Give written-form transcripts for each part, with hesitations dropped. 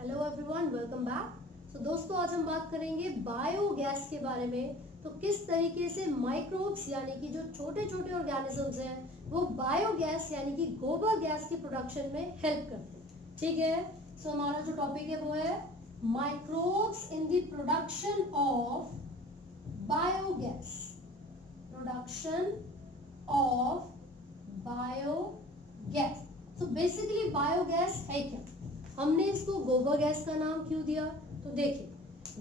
Hello everyone, welcome back. दोस्तों, आज हम बात करेंगे बायोगैस के बारे में। तो किस तरीके से माइक्रोब्स यानी कि जो छोटे छोटे ऑर्गेनिजम्स हैं वो बायोगैस यानी कि गोबर गैस की प्रोडक्शन में हेल्प करते हैं। ठीक है। हमारा जो टॉपिक है वो है microbes in the production of biogas. Production of biogas. तो बेसिकली बायोगैस है क्या? हमने इसको गोबर गैस का नाम क्यों दिया? तो देखिए,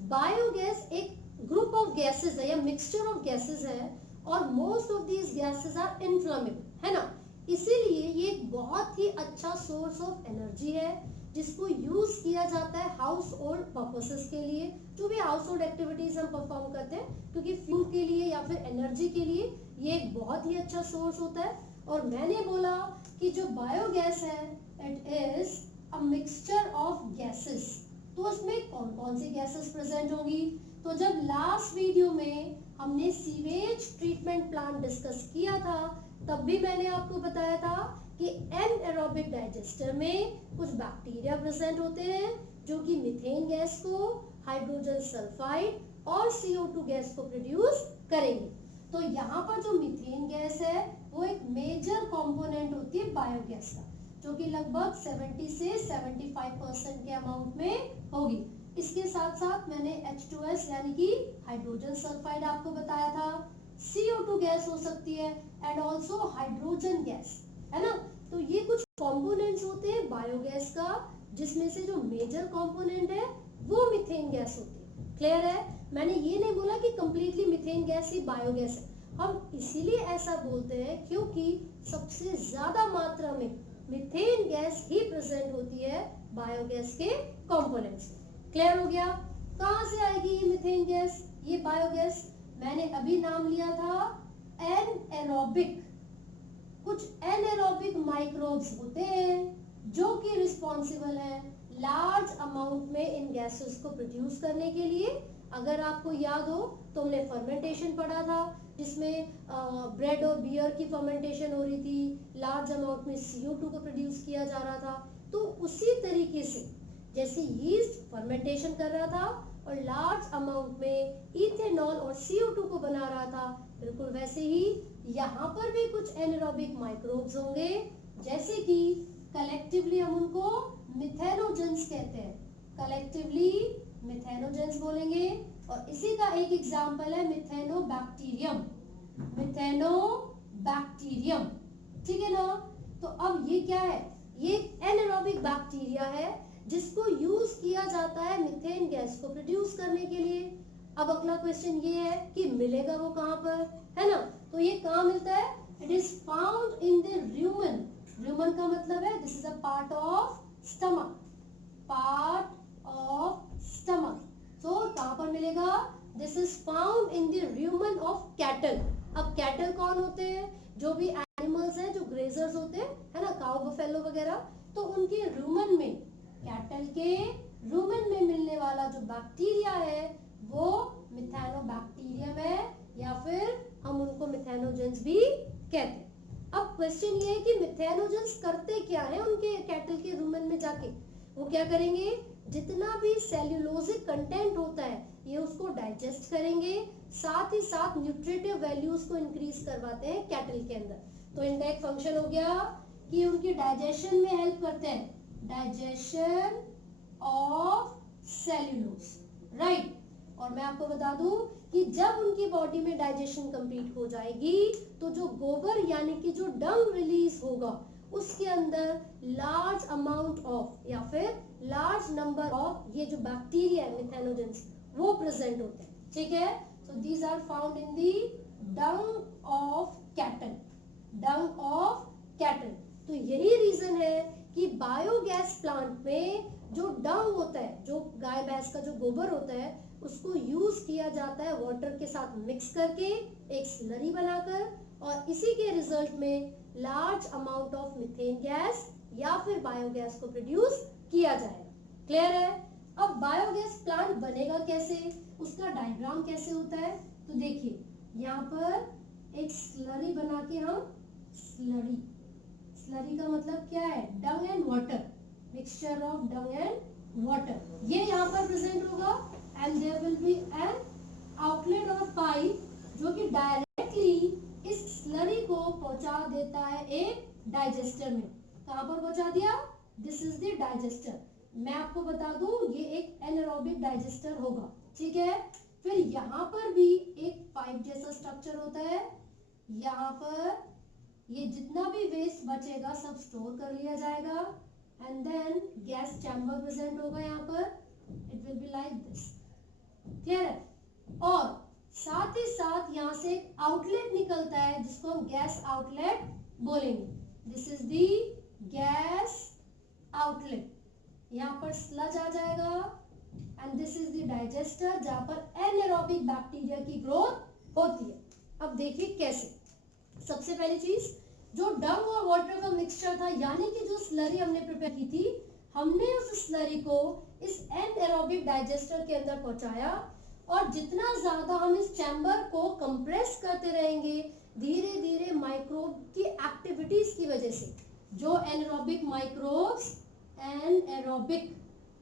बायोगैस एक ग्रुप ऑफ गैसेस है या मिक्सचर ऑफ गैसेस है और most of these gases are inflammable, है ना। इसीलिए ये एक बहुत ही अच्छा सोर्स ऑफ एनर्जी है जिसको यूज किया जाता है हाउस होल्ड पर्पसेस के लिए, जो भी हाउस होल्ड एक्टिविटीज हम परफॉर्म करते हैं, क्योंकि फ्यूल के लिए या फिर एनर्जी के लिए ये एक बहुत ही अच्छा सोर्स होता है। और मैंने बोला कि जो बायोगैस है it is a mixture of gases. तो उसमें कौन कौन सी गैसेस प्रेजेंट होंगी? तो जब लास्ट वीडियो में हमने सीवेज ट्रीटमेंट प्लांट डिस्कस किया था तब भी मैंने आपको बताया था कि एनएरोबिक डाइजेस्टर में कुछ बैक्टीरिया प्रेजेंट होते हैं जो कि मीथेन गैस को, हाइड्रोजन सल्फाइड और CO2 गैस को प्रोड्यूस करेंगे। तो यहाँ पर जो मीथेन गैस है वो एक मेजर कंपोनेंट होती है बायोगैस का, जो कि लगभग 70 से 75% के अमाउंट में होगी। इसके साथ साथ मैंने H2S यानी कि हाइड्रोजन सल्फाइड आपको बताया था, CO2 गैस हो सकती है एंड ऑल्सो हाइड्रोजन गैस, है ना। तो ये कुछ कंपोनेंट्स होते हैं बायोगैस का, जिसमें से जो मेजर कंपोनेंट है वो मीथेन गैस होती है। क्लियर है? मैंने ये नहीं बोला कि कंप्लीटली मीथेन गैस ही बायोगैस है। हम इसीलिए ऐसा बोलते हैं क्योंकि सबसे ज्यादा मात्रा में मीथेन गैस ही प्रेजेंट होती है बायोगैस के कंपोनेंट्स। क्लियर हो गया? कहां से आएगी ये मीथेन गैस, ये बायोगैस? मैंने अभी नाम लिया था एनएरोबिक। कुछ एनएरोबिक माइक्रोब्स होते हैं जो कि रिस्पॉन्सिबल है लार्ज अमाउंट में इन गैसेस को प्रोड्यूस करने के लिए। अगर आपको याद हो तो हमने फर्मेंटेशन पढ़ा था जिसमें ब्रेड और बियर की फर्मेंटेशन हो रही थी, लार्ज अमाउंट में CO2 को प्रोड्यूस किया जा रहा था। तो उसी तरीके से जैसे यीस्ट फर्मेंटेशन कर रहा था और लार्ज अमाउंट में इथेनॉल और CO2 को बना रहा था, बिल्कुल वैसे ही यहाँ पर भी कुछ एनारोबिक माइक्रोब्स होंगे, जैसे कि कलेक्टिवली हम उनको मिथेनोजेंस कहते हैं। कलेक्टिवली मिथेनोजेंस बोलेंगे। और इसी का एक एग्जांपल है मिथेनोबैक्टीरियम। मिथेनोबैक्टीरियम, ठीक है ना। तो अब ये क्या है? ये एनारोबिक बैक्टीरिया है जिसको यूज किया जाता है मीथेन गैस को प्रोड्यूस करने के लिए। अब अगला क्वेश्चन ये है कि मिलेगा वो कहां पर, है ना। तो ये कहां मिलता है? It is found in the Roman. Roman का मतलब है this is a part of stomach. Part of stomach. तो कहां पर मिलेगा? This is found in the Roman of cattle. अब कैटल कौन होते हैं? जो भी एनिमल्स हैं जो ग्रेजर्स होते हैं, है ना, काउ बफेलो वगैरह। तो उनके रूमन में, कैटल के रूमन में मिलने वाला जो बैक्टीरिया है वो मिथेनोबैक्टीरियम है, या फिर हम उनको मिथेनोजेंस भी कहते हैं। अब क्वेश्चन ये है कि मिथेनोजेंस करते क्या है उनके कैटल के रूमन में जाके? वो क्या करेंगे? जितना भी सेल्यूलोजिक कंटेंट होता है ये उसको डाइजेस्ट करेंगे, साथ ही साथ न्यूट्रिटिव वैल्यूज को इंक्रीज करवाते हैं कैटल के अंदर। तो इनका एक फंक्शन हो गया कि उनकी डाइजेशन में हेल्प करते हैं, डाइजेशन ऑफ सेल्यूलोज, राइट। और मैं आपको बता दूं कि जब उनकी बॉडी में डाइजेशन कंप्लीट हो जाएगी तो जो गोबर यानी कि जो डंग रिलीज होगा उसके अंदर लार्ज अमाउंट ऑफ या फिर लार्ज नंबर ऑफ ये जो बैक्टीरिया है मिथेनोजेंस वो प्रेजेंट होते हैं, ठीक है। So these are found in the dung of cattle. Dung of cattle. तो यही रीजन है कि बायोगैस प्लांट में जो डंग होता है, जो गाय भैंस का जो गोबर होता है, उसको यूज किया जाता है वाटर के साथ मिक्स करके एक स्लरी बनाकर, और इसी के रिजल्ट में large amount of methane gas या फिर बायोगैस को प्रोड्यूस किया जाएगा। क्लियर है? अब बायोगैस प्लांट बनेगा कैसे, उसका डायग्राम कैसे होता है? तो देखिए, यहाँ पर एक स्लरी बना के हम, स्लरी, स्लरी का मतलब क्या है? Dung and water, mixture of dung and water, ये यहाँ पर प्रेजेंट होगा and there will be an outlet और पाइप जो कि डायरेक्टली इस स्लरी को पहुंचा देता है एक डाइजेस्टर में। कहां पर पहुंचा दिया? This is the digester. मैं आपको बता दूं ये एक एनारोबिक डाइजेस्टर होगा, ठीक है। फिर यहाँ पर भी एक पाइप जैसा स्ट्रक्चर होता है, यहाँ पर ये जितना भी वेस्ट बचेगा सब स्टोर कर लिया जाएगा and then gas chamber present होगा यहाँ पर, it will be like this, clear है। और साथ ही साथ यहाँ से एक आउटलेट निकलता है जिसको हम गैस आउटलेट बोलेंगे, this is the gas outlet. यहाँ पर स्लज आ जाएगा and this is the digester जहां पर एनारोबिक बैक्टीरिया की ग्रोथ होती है। अब देखिए कैसे। सबसे पहली चीज, जो डंग और वाटर का मिक्सचर था यानी कि जो स्लरी हमने प्रिपेयर की थी, हमने उस स्लरी को इस एनारोबिक डाइजेस्टर के अंदर पहुंचाया और जितना ज्यादा हम इस चैम्बर को कंप्रेस करते रहेंगे धीरे धीरे माइक्रोब की एक्टिविटीज की वजह से, जो एनारोबिक माइक्रोब्स एनारोबिक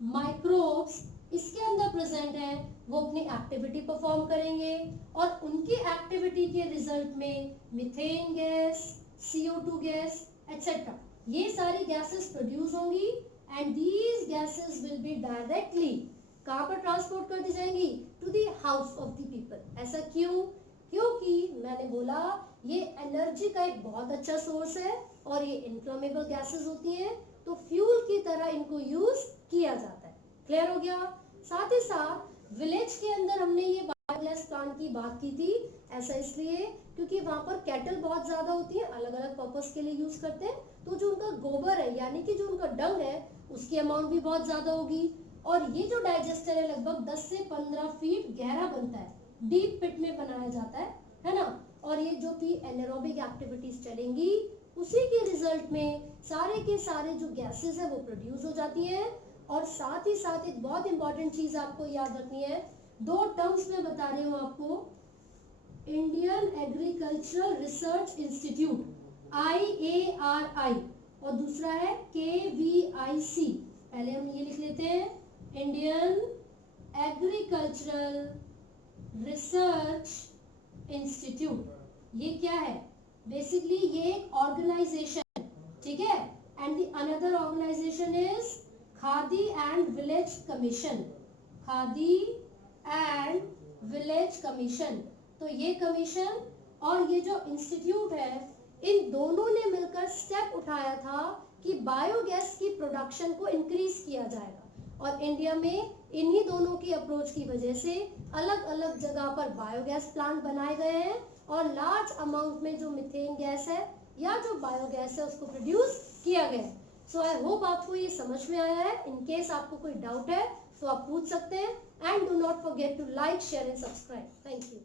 माइक्रोब्स इसके अंदर प्रेजेंट है वो अपनी एक्टिविटी परफॉर्म करेंगे और उनकी एक्टिविटी के रिजल्ट में methane gas, CO2 gas etcetera ये सारी गैसेस प्रोड्यूस होंगी and these gases will be directly कहां पर ट्रांसपोर्ट कर दी जाएंगी? To the house of the people. ऐसा क्यों? क्योंकि मैंने बोला ये एनर्जी का एक बहुत अच्छा सोर्स है और ये इनफ्लेमेबल गैसेस होती हैं, तो फ्यूल की तरह इनको यूज किया जाता है। क्लियर हो गया। साथ ही साथ विलेज के अंदर हमने ये बायोगैस प्लांट की बात की थी, ऐसा इसलिए क्योंकि वहां पर कैटल बहुत ज्यादा होती है, अलग अलग पर्पस के लिए यूज करते हैं, तो जो उनका गोबर है यानी कि जो उनका डंग है उसकी अमाउंट भी बहुत ज्यादा होगी। और ये जो डाइजेस्टर है लगभग 10 से 15 फीट गहरा बनता है, डीप पिट में बनाया जाता है ना। और ये जो भी एनारोबिक एक्टिविटीज चलेंगी उसी के रिजल्ट में सारे के सारे जो गैसेस है वो प्रोड्यूस हो जाती हैं। और साथ ही साथ एक बहुत इंपॉर्टेंट चीज आपको याद रखनी है, दो टर्म्स में बता रही हूँ आपको, Indian agricultural research institute IARI और दूसरा है KVIC। पहले हम ये लिख लेते हैं, इंडियन एग्रीकल्चरल रिसर्च इंस्टीट्यूट। ये क्या है? बेसिकली ये एक ऑर्गेनाइजेशन, ठीक है। And the another organisation is Khadi and village commission, Khadi and village commission. तो ये कमीशन और ये जो इंस्टीट्यूट है इन दोनों ने मिलकर स्टेप उठाया था कि बायोगैस की प्रोडक्शन को इंक्रीज किया जाएगा। और इंडिया में इन्हीं दोनों की अप्रोच की वजह से अलग अलग जगह पर बायोगैस प्लांट बनाए गए हैं और लार्ज अमाउंट में जो मीथेन गैस है या जो बायोगैस है उसको प्रोड्यूस किया गया है। सो आई होप आपको ये समझ में आया है। इन केस आपको कोई डाउट है तो आप पूछ सकते हैं and do not forget to like, share and subscribe. Thank you.